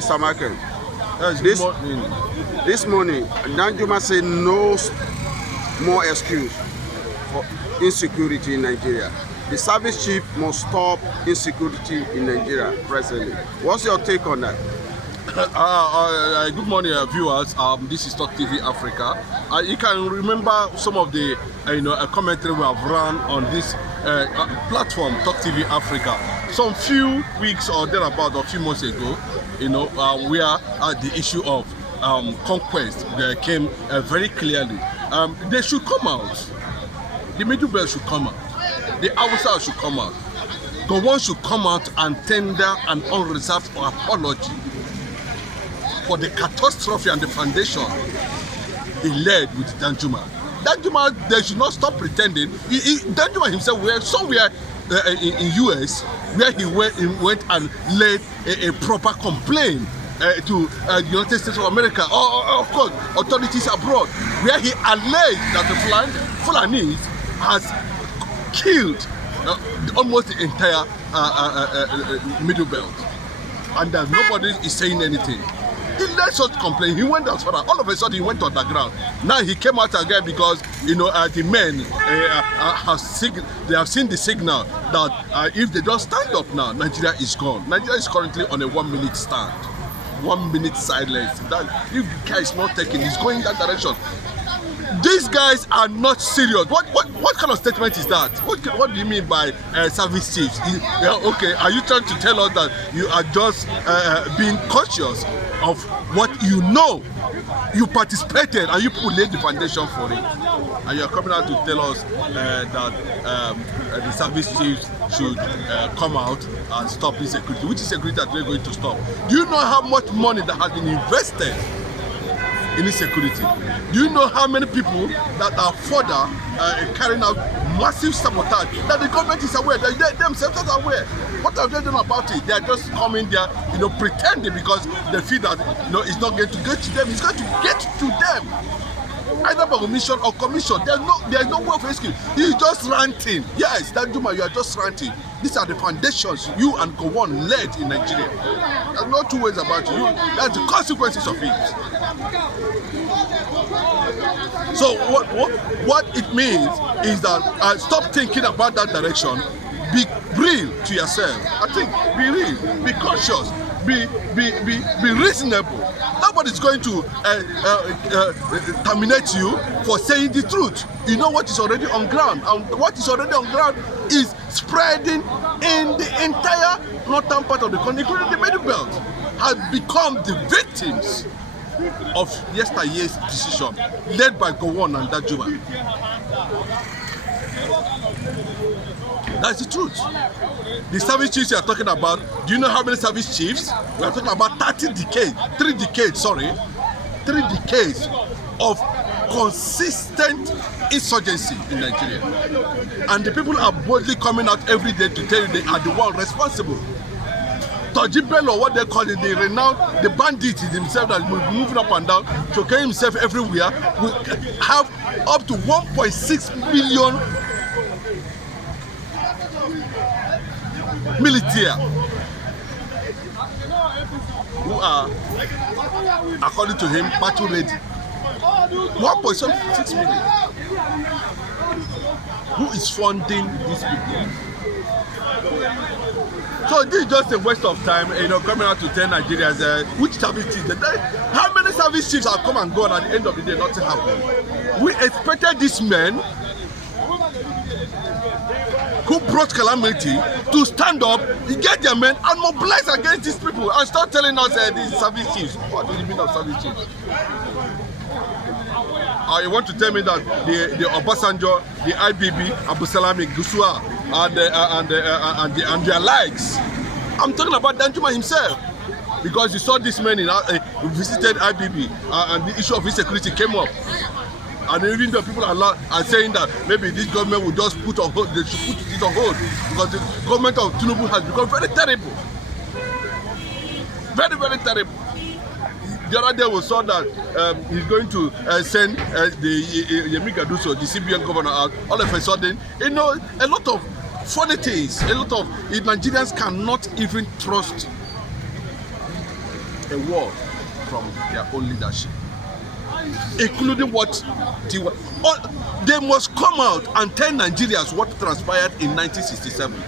Mr. Michael. Yes, this morning, Danjuma said no more excuse for insecurity in Nigeria. The service chief must stop insecurity in Nigeria presently. What's your take on that? Good morning, viewers. This is Talk TV Africa. You can remember some of the commentary we have run on this platform, Talk TV Africa. Some few weeks or thereabout, a few months ago, where the issue of conquest came very clearly. They should come out. The Middle Belt should come out. The Abuja should come out. Gowon should come out and tender an unreserved apology for the catastrophe and the foundation he led with Danjuma. Danjuma, they should not stop pretending. Danjuma himself were somewhere in US where he went and led a proper complaint to the United States of America, or of course authorities abroad, where he alleged that the Fulanese has killed almost the entire Middle Belt, and that nobody is saying anything. He led such complaint. He went as far as all of a sudden he went underground. Now he came out again because the men have seen the signal that if they don't stand up now, Nigeria is gone. Nigeria is currently on a 1 minute stand, 1 minute silence. That if the guy is not taking, he's going that direction. These guys are not serious. What kind of statement is that? What do you mean by service chiefs? Okay, are you trying to tell us that you are just being conscious of what you know? You participated and you laid the foundation for it, and you are coming out to tell us that the service chiefs should come out and stop insecurity. Which insecurity that we're going to stop? Do you know how much money that has been invested in insecurity? Do you know how many people that are further carrying out massive sabotage that the government is aware, that they themselves are aware? What have they done about it? They are just coming there, pretending because they feel that it's not going to get to them. It's going to get to them, either by omission or commission. There's no way of excuse. He's just ranting. Yes, Danjuma, you are just ranting. These are the foundations you and Gowon led in Nigeria. There's no two ways about it. That's the consequences of it. So what it means is that stop thinking about that direction. Be real to yourself. I think be real, be cautious, be reasonable. Nobody's going to terminate you for saying the truth. You know what is already on ground, and what is already on ground is spreading in the entire northern part of the country, including the Middle Belt, have become the victims of yesterday's decision led by Gowon and Danjuma. That's the truth. The service chiefs you are talking about, do you know how many service chiefs? We are talking about 3 decades of consistent insurgency in Nigeria. And the people are boldly coming out every day to tell you they are the one responsible. Tojibelo, what they call it, the bandit himself that will be moving up and down, showcasing himself everywhere, will have up to 1.6 million military who are, according to him, battle ready. 1.6 million. Who is funding these people? So this is just a waste of time, coming out to tell Nigerians which service chiefs. How many service chiefs have come and gone, at the end of the day nothing happened? We expected these men who brought calamity to stand up, get their men and mobilize against these people and start telling us these service chiefs. What do you mean of service chiefs? You want to tell me that the Obasanjo, the IPOB, Abu Salami, Gusua, and their likes? I'm talking about Danjuma himself, because you saw this man who visited IPOB, and the issue of insecurity came up. And even though people are saying that maybe this government will just put on hold, they should put it on hold, because the government of Tinubu has become very terrible. Very, very terrible. The other day we saw that he's going to send the Yemi Gaduso, the CBN governor, out. All of a sudden, a lot of funny things. A lot of Nigerians cannot even trust a word from their own leadership, including what they must come out and tell Nigerians what transpired in 1967.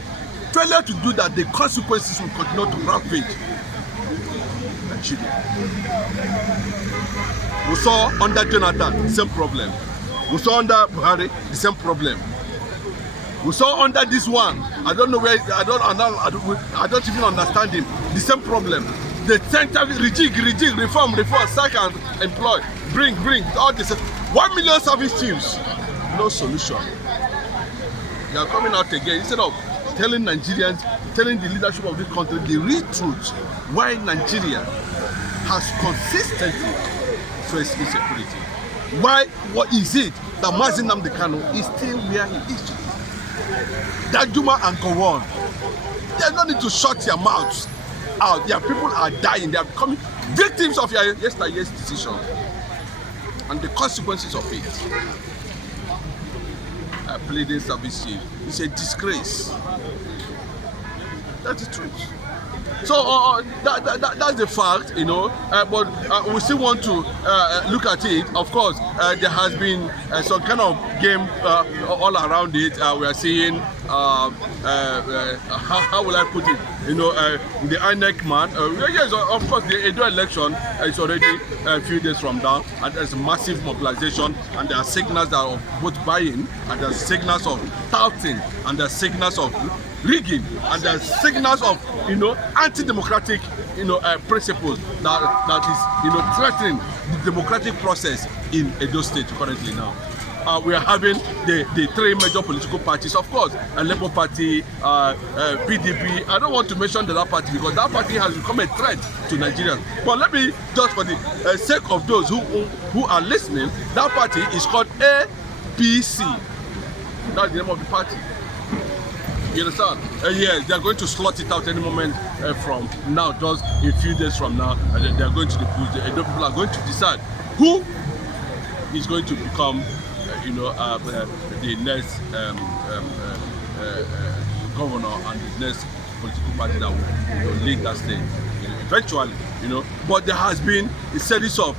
Failure to do that, the consequences will continue to ravage Nigeria. We saw under Jonathan, the same problem. We saw under Buhari, the same problem. We saw under this one, I don't know where, I don't even understand him, the same problem. The center rejig, reform, sack and employ, bring, all this. 1 million service chiefs, no solution. They are coming out again instead of telling Nigerians, telling the leadership of this country the real truth why Nigeria has consistently faced insecurity. What is it that Nnamdi Kanu is still where he is? Danjuma and go on. There's no need to shut their mouths out. Their people are dying. They are becoming victims of your yesterday's decision and the consequences of it. Pleading service chief. It's a disgrace. That's the truth. So that's the fact, you know. But we still want to look at it. Of course, there has been some kind of game all around it. We are seeing how will I put it? You know, the INEC man. Yes, of course, the Edo election is already a few days from now, and there's massive mobilization, and there are signals that are both buying, and there are signals of touting, and there are signals of rigging, and there are signals of, you know, anti-democratic, you know, principles that is, you know, threatening the democratic process in Edo State currently now. We are having the three major political parties, of course, a Labour Party, PDP. I don't want to mention the other party because that party has become a threat to Nigerians. But let me, just for the sake of those who are listening, that party is called APC. That's the name of the party. You understand? Yes, they are going to slot it out any moment from now, just a few days from now, and then they are going to the polls. The Edo people are going to decide who is going to become, you know, the next governor and the next political party that will, you know, lead that state, you know, eventually, you know. But there has been a series of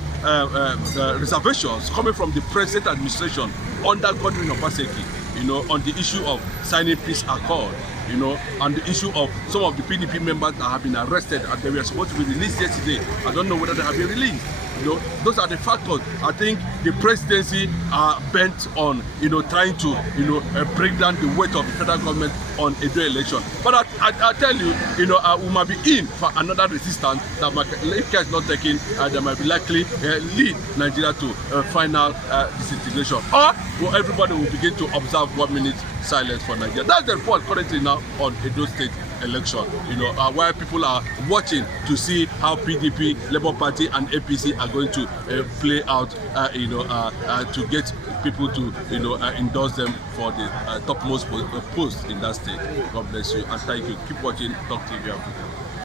reservations coming from the present administration under Godwin Obaseki, you know, on the issue of signing peace accord, you know, and the issue of some of the PDP members that have been arrested and they were supposed to be released yesterday. I don't know whether they have been released. You know, those are the factors. I think the presidency are bent on, you know, trying to, you know, break down the weight of the federal government on Edo election. But I tell you, you know, we might be in for another resistance that might, if care is not taken, that might be likely lead Nigeria to final disintegration. Or well, everybody will begin to observe 1 minute silence for Nigeria. That's the report currently now on Edo State election, you know, while people are watching to see how PDP, Labour Party and APC are going to play out, you know, to get people to, you know, endorse them for the topmost post in that state. God bless you and thank you. Keep watching Talk TV Africa.